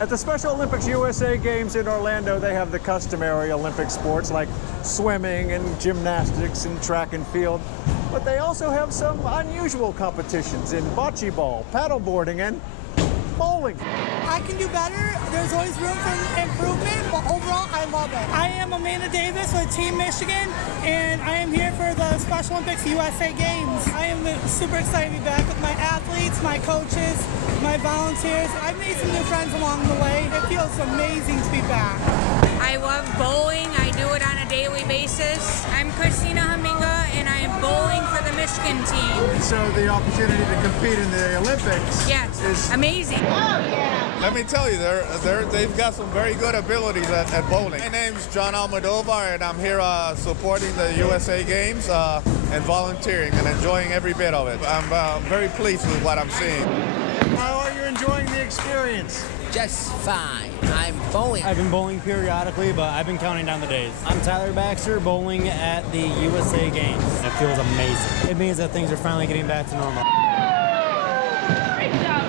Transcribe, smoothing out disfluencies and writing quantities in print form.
At the Special Olympics USA Games in Orlando, they have the customary Olympic sports like swimming and gymnastics and track and field. But they also have some unusual competitions in bocce ball, paddleboarding, and bowling. I can do better. There's always room for improvement, but overall, I love it. I am Amanda Davis with Team Michigan, and I am here for the Special Olympics USA Games. I am super excited to be back with my athletes, my coaches, my volunteers. I've made some new friends along the way. It feels amazing to be back. I love bowling. I do it on a daily basis. I'm Christina Haminga, and I am bowling for the Michigan team. So the opportunity to compete in the Olympics is amazing. Let me tell you, they've got some very good abilities at bowling. My name's John Almodovar, and I'm here supporting the USA Games and volunteering and enjoying every bit of it. I'm very pleased with what I'm seeing. How are you enjoying the experience? Just fine. I'm bowling. I've been bowling periodically, but I've been counting down the days. I'm Tyler Baxter, bowling at the USA Games. It feels amazing. It means that things are finally getting back to normal. Great job.